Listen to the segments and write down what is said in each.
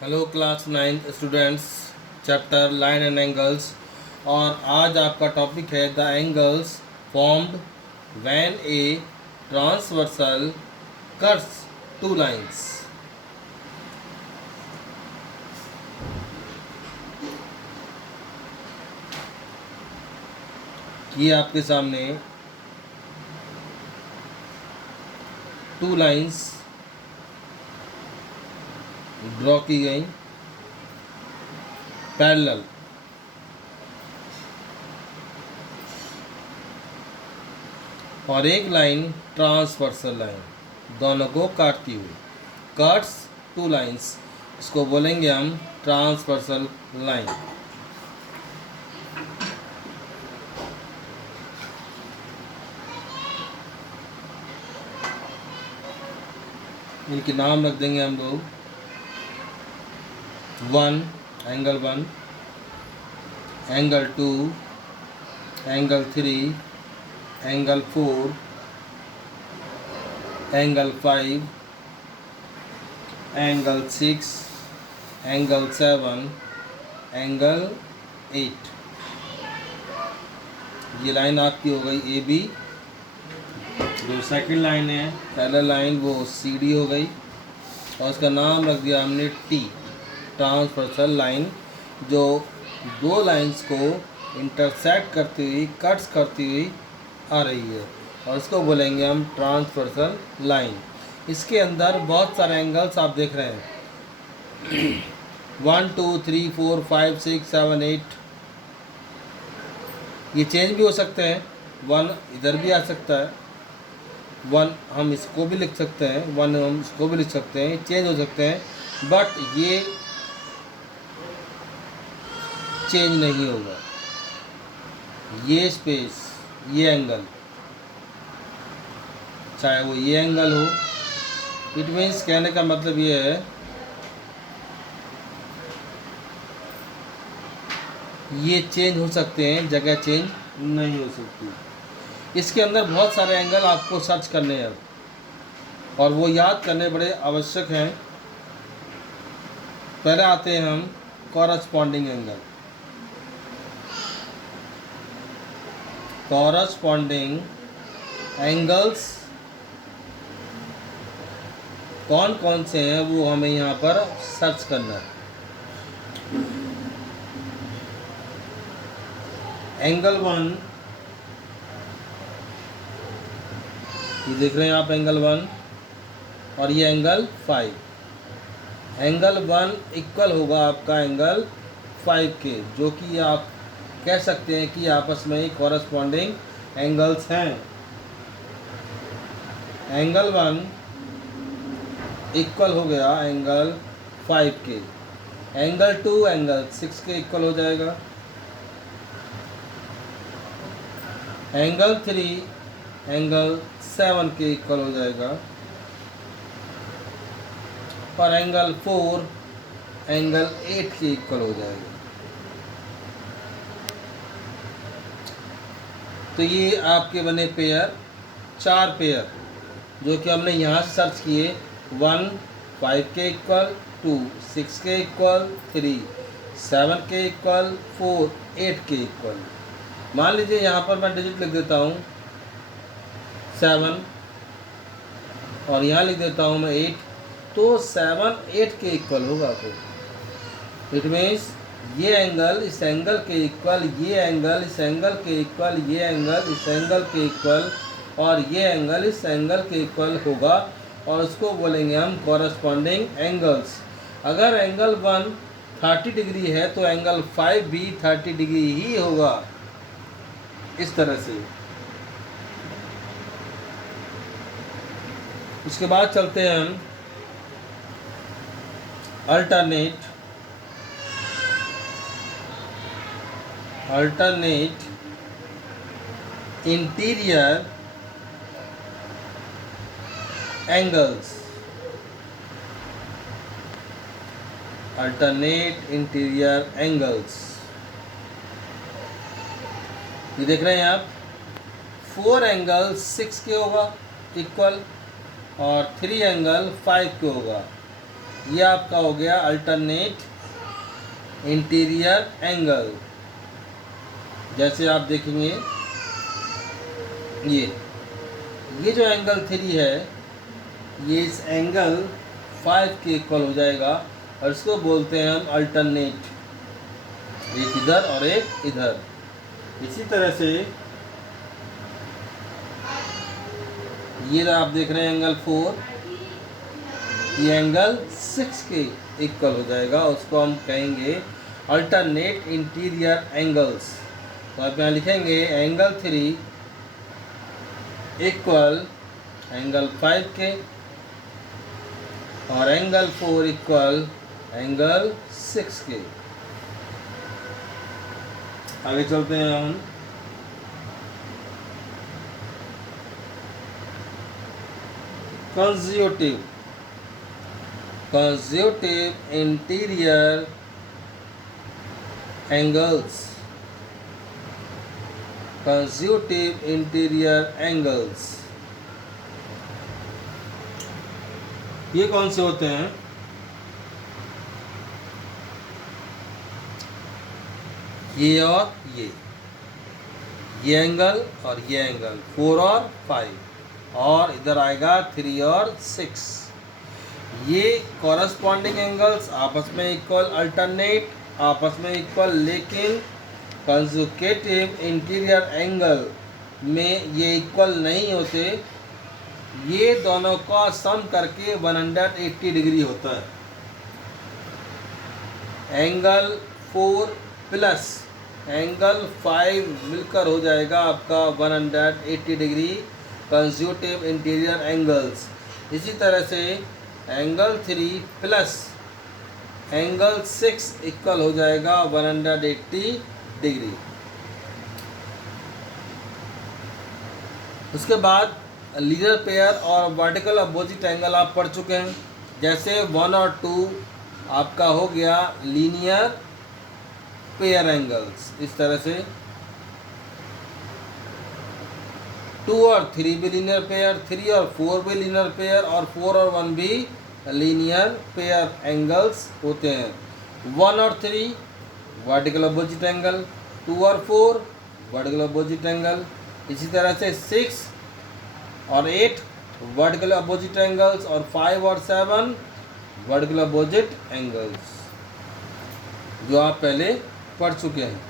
Hello class 9 students, chapter line and angles. और आज आपका टॉपिक है the angles formed when a transversal cuts two lines. ये आपके सामने टू लाइंस ड्रॉ की गई पैरेलल, और एक लाइन ट्रांसवर्सल लाइन, दोनों को काटती हुई। कट्स टू लाइंस, इसको बोलेंगे हम ट्रांसवर्सल लाइन। इनके नाम रख देंगे हम लोग angle 1, angle 2, angle 3, angle 4, angle 5, angle 6, angle 7, angle 8। ये लाइन आपकी हो गई ए बी। जो सेकंड लाइन है पहला लाइन, वो सी डी हो गई, और उसका नाम रख दिया हमने टी, ट्रांसवर्सल लाइन, जो दो लाइंस को इंटरसेक्ट करती हुई, कट्स करती हुई आ रही है, और इसको बोलेंगे हम ट्रांसवर्सल लाइन। इसके अंदर बहुत सारे एंगल्स आप देख रहे हैं 1 2 3 4 5 6 7 8। ये चेंज भी हो सकते हैं, 1 इधर भी आ सकता है, 1 हम इसको भी लिख सकते हैं, 1 हम इसको भी लिख सकते हैं, चेंज हो सकते हैं, बट ये चेंज नहीं होगा। ये स्पेस, ये एंगल, चाहे वो ये एंगल हो, इट मीन्स कहने का मतलब ये है ये चेंज हो सकते हैं, जगह चेंज नहीं हो सकती। इसके अंदर बहुत सारे एंगल आपको सर्च करने हैं और वो याद करने बड़े आवश्यक हैं। पहले आते हैं हम कॉरस्पॉन्डिंग एंगल। कॉरस्पॉन्डिंग एंगल्स कौन कौन से हैं वो हमें यहाँ पर सर्च करना है। एंगल 1, ये देख रहे हैं आप एंगल 1, और ये एंगल 5। एंगल 1 इक्वल होगा आपका एंगल 5 के, जो कि आप कह सकते हैं कि आपस में ही कॉरस्पॉन्डिंग एंगल्स हैं। एंगल 1 इक्वल हो गया एंगल 5 के। एंगल 2 एंगल 6 के इक्वल हो जाएगा। एंगल 3 एंगल 7 के इक्वल हो जाएगा, और एंगल 4 एंगल 8 के इक्वल हो जाएगा। तो ये आपके बने पेयर, 4 पेयर जो कि हमने यहाँ सर्च किए। 1 5 के इक्वल, 2 6 के इक्वल, 3 7 के इक्वल, 4 8 के इक्वल। मान लीजिए यहाँ पर मैं डिजिट लिख देता हूँ 7, और यहाँ लिख देता हूँ मैं 8, तो 7 8 के इक्वल होगा। तो इट मीन्स ये एंगल इस एंगल के इक्वल, ये एंगल इस एंगल के इक्वल, ये एंगल इस एंगल के इक्वल, और ये एंगल इस एंगल के इक्वल होगा, और उसको बोलेंगे हम कॉरस्पॉन्डिंग एंगल्स। अगर एंगल 1 30 डिग्री है तो एंगल 5 भी 30 डिग्री ही होगा, इस तरह से। उसके बाद चलते हैं हम alternate interior angles. Alternate interior angles, ये देख रहे हैं आप, 4 एंगल 6 के होगा इक्वल, और 3 एंगल 5 के होगा। ये आपका हो गया अल्टरनेट इंटीरियर एंगल। जैसे आप देखेंगे ये जो एंगल 3 है ये इस एंगल 5 के इक्वल हो जाएगा और इसको बोलते हैं हम अल्टरनेट, एक इधर और एक इधर। इसी तरह से ये आप देख रहे हैं एंगल 4, ये एंगल 6 के इक्वल हो जाएगा, उसको हम कहेंगे अल्टरनेट इंटीरियर एंगल्स। तो आप यहाँ लिखेंगे एंगल 3 इक्वल एंगल 5 के और एंगल 4 इक्वल एंगल 6 के। आगे चलते हैं हम। कंज्यूटिव इंटीरियर एंगल्स, कंज्यूटिव इंटीरियर एंगल्स ये कौन से होते हैं? ये और ये एंगल और ये एंगल 4 और 5 और इधर आएगा 3 और 6। ये कॉरस्पॉन्डिंग एंगल्स आपस में इक्वल, अल्टरनेट आपस में इक्वल, लेकिन कंजुकेटिव इंटीरियर एंगल में ये इक्वल नहीं होते। ये दोनों का सम करके 180 डिग्री होता है। एंगल 4 प्लस एंगल 5 मिलकर हो जाएगा आपका 180 डिग्री कंज्यूटिव इंटीरियर एंगल्स। इसी तरह से एंगल 3 प्लस एंगल 6 इक्वल हो जाएगा 180 डिग्री। उसके बाद लीनियर पेयर और वर्टिकल अपोजिट एंगल आप पढ़ चुके हैं। जैसे 1 और 2 आपका हो गया लीनियर पेयर एंगल्स, इस तरह से 2 और 3 भी लीनियर पेयर, 3 और 4 भी लीनियर पेयर और 4 और 1 भी लीनियर पेयर एंगल्स होते हैं। 1 और 3 वर्टिकल अपोजिट एंगल, 2 और 4 वर्टिकल अपोजिट एंगल। इसी तरह से 6 और 8 वर्टिकल अपोजिट एंगल्स और 5 और 7 वर्टिकल अपोजिट एंगल्स, जो आप पहले पढ़ चुके हैं।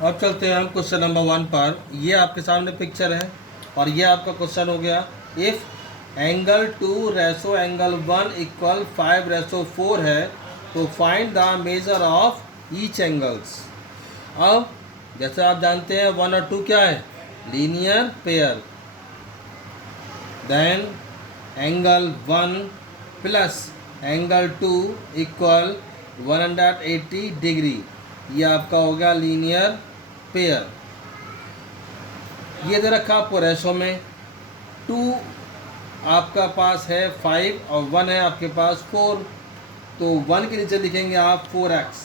अब चलते हैं हम क्वेश्चन नंबर 1 पर। ये आपके सामने पिक्चर है और ये आपका क्वेश्चन हो गया, if angle 2 ratio angle 1 equal 5 ratio 4 है तो find the measure of each angles. अब जैसे आप जानते हैं 1 और 2 क्या है? Linear pair. Then angle 1 plus angle 2 equal 180 degree, ये आपका हो गया लीनियर पेयर। ये दे रखा आपको रेशो में, 2 आपका पास है 5 और 1 है आपके पास 4, तो 1 के नीचे लिखेंगे आप 4x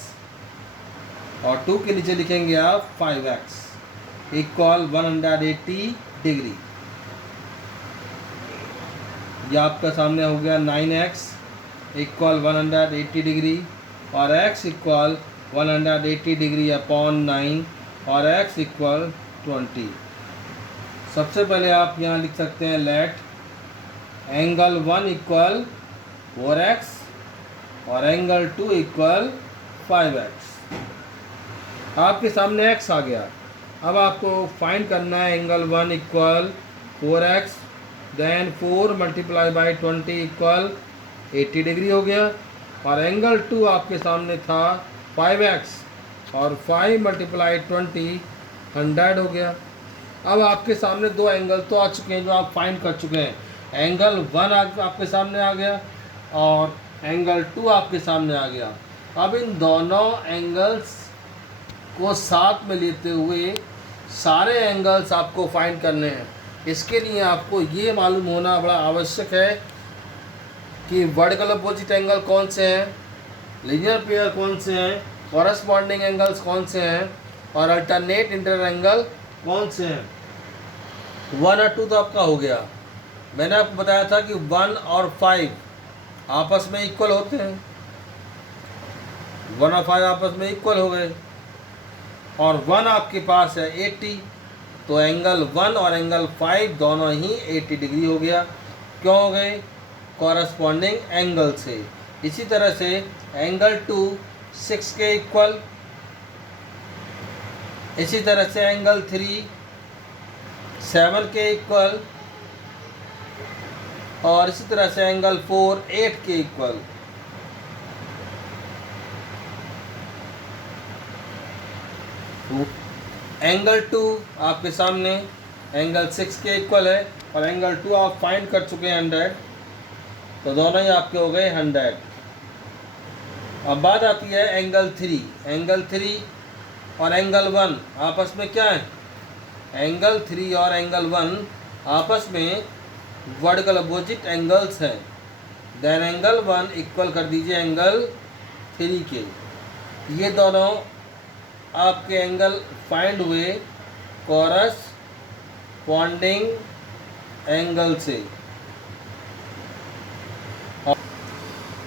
और 2 के नीचे लिखेंगे आप 5x इक्वल 180 डिग्री। ये आपका सामने हो गया 9x इक्वल 180 डिग्री और x इक्वल 180 डिग्री अपॉन 9 और x इक्वल 20। सबसे पहले आप यहाँ लिख सकते हैं लेट एंगल 1 इक्वल 4x और एंगल 2 इक्वल 5x। आपके सामने x आ गया। अब आपको फाइंड करना है angle 1 equal 4x, then 4 multiply by 20 equal 80 degree हो गया और एंगल 2 आपके सामने था 5x और 5 मल्टीप्लाई 20 100 हो गया। अब आपके सामने दो एंगल तो आ चुके हैं जो आप फाइंड कर चुके हैं। एंगल 1 आपके सामने आ गया और एंगल 2 आपके सामने आ गया। अब इन दोनों एंगल्स को साथ में लेते हुए सारे एंगल्स आपको फाइंड करने हैं। इसके लिए आपको ये मालूम होना बड़ा आवश्यक है कि वर्टिकल अपोजिट एंगल कौन से हैं, लीनियर पेयर कौन से हैं, कॉरस्पॉन्डिंग एंगल्स कौन से हैं और अल्टरनेट इंटीरियर एंगल कौन से हैं। 1 और 2 तो आपका हो गया। मैंने आपको बताया था कि 1 और 5 आपस में इक्वल होते हैं, 1 और 5 आपस में इक्वल हो गए, और 1 आपके पास है 80, तो एंगल 1 और एंगल 5 दोनों ही 80 डिग्री हो गया। क्यों हो गए? कॉरस्पॉन्डिंग एंगल से। इसी तरह से एंगल 2 6 के इक्वल, इसी तरह से एंगल 3 7 के इक्वल, और इसी तरह से एंगल 4 8 के इक्वल। एंगल 2 आपके सामने एंगल 6 के इक्वल है, और एंगल 2 आप फाइंड कर चुके हैं 100, तो दोनों ही आपके हो गए 100। अब बात आती है एंगल 3। एंगल 3 और एंगल 1 आपस में क्या है? एंगल 3 और एंगल 1 आपस में वर्टिकल अपोजिट एंगल्स हैं। देन एंगल 1 इक्वल कर दीजिए एंगल 3 के। ये दोनों आपके एंगल फाइंड हुए कॉरस्पॉन्डिंग एंगल से।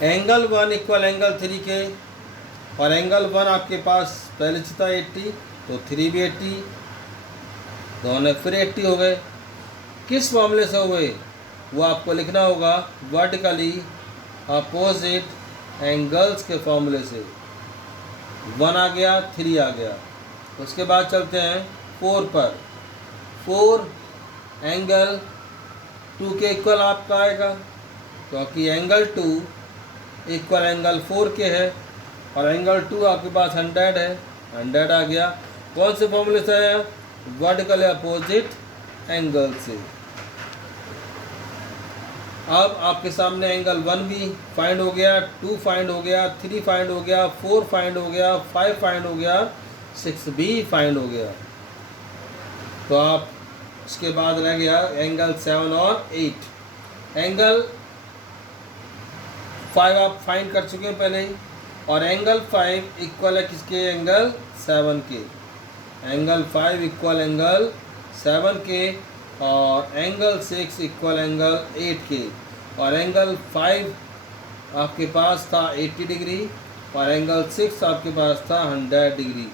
एंगल 1 इक्वल एंगल 3 के, और एंगल 1 आपके पास पहले से था 80, तो 3 भी 80, दोनों फिर 80 हो गए। किस मामले से हुए वो आपको लिखना होगा, वर्टिकली अपोजिट एंगल्स के फॉर्मूले से। 1 आ गया, 3 आ गया। उसके बाद चलते हैं 4 पर। 4 एंगल 2 के इक्वल आपका आएगा, क्योंकि एंगल 2 इक्वल एंगल 4 के है, और एंगल 2 आपके पास 100 है, 100 आ गया। कौन से फॉर्मूले से आया? वर्टिकल अपोजिट एंगल से। अब आपके सामने एंगल 1 भी फाइंड हो गया, 2 फाइंड हो गया, 3 फाइंड हो गया, 4 फाइंड हो गया, 5 फाइंड हो गया, 6 भी फाइंड हो गया। तो आप उसके बाद रह गया एंगल 7 और 8। एंगल 5 आप फाइंड कर चुके हैं पहले ही, और एंगल 5 इक्वल है किसके? एंगल 7 के। एंगल 5 इक्वल एंगल 7 के, और एंगल 6 इक्वल एंगल 8 के। और एंगल 5 आपके पास था 80 डिग्री, और एंगल 6 आपके पास था 100 डिग्री।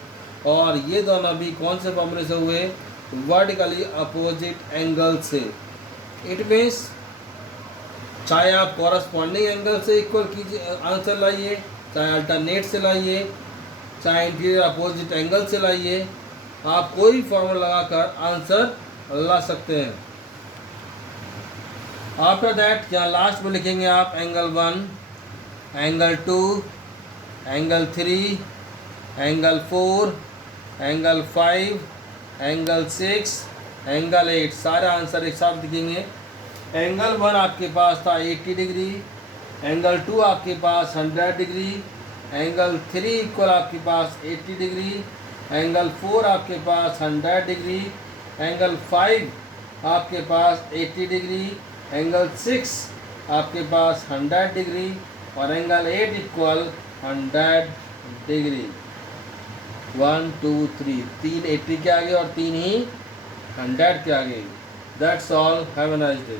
और ये दोनों भी कौन से फॉर्मूले से हुए? वर्टिकली अपोजिट एंगल से। इट मीन्स चाहे आप कॉरस्पॉन्डिंग एंगल से इक्वल कीजिए, आंसर लाइए, चाहे अल्टरनेट से लाइए, चाहे इंटीरियर अपोजिट एंगल से लाइए, आप कोई फॉर्मूला लगाकर आंसर ला सकते हैं। आफ्टर दैट यहाँ लास्ट में लिखेंगे आप angle 1, angle 2, angle 3, angle 4, angle 5, angle 6, angle 8, सारे आंसर एक साथ लिखेंगे। एंगल 1 आपके पास था 80 डिग्री, एंगल 2 आपके पास 100 डिग्री, एंगल 3 इक्वल आपके पास 80 डिग्री, एंगल 4 आपके पास 100 डिग्री, एंगल 5 आपके पास 80 डिग्री, एंगल 6 आपके पास 100 डिग्री, और एंगल 8 इक्वल 100 डिग्री। 1 2 3, 3 80 के आगे और 3 ही 100 के आगे। That's all. Have a nice day.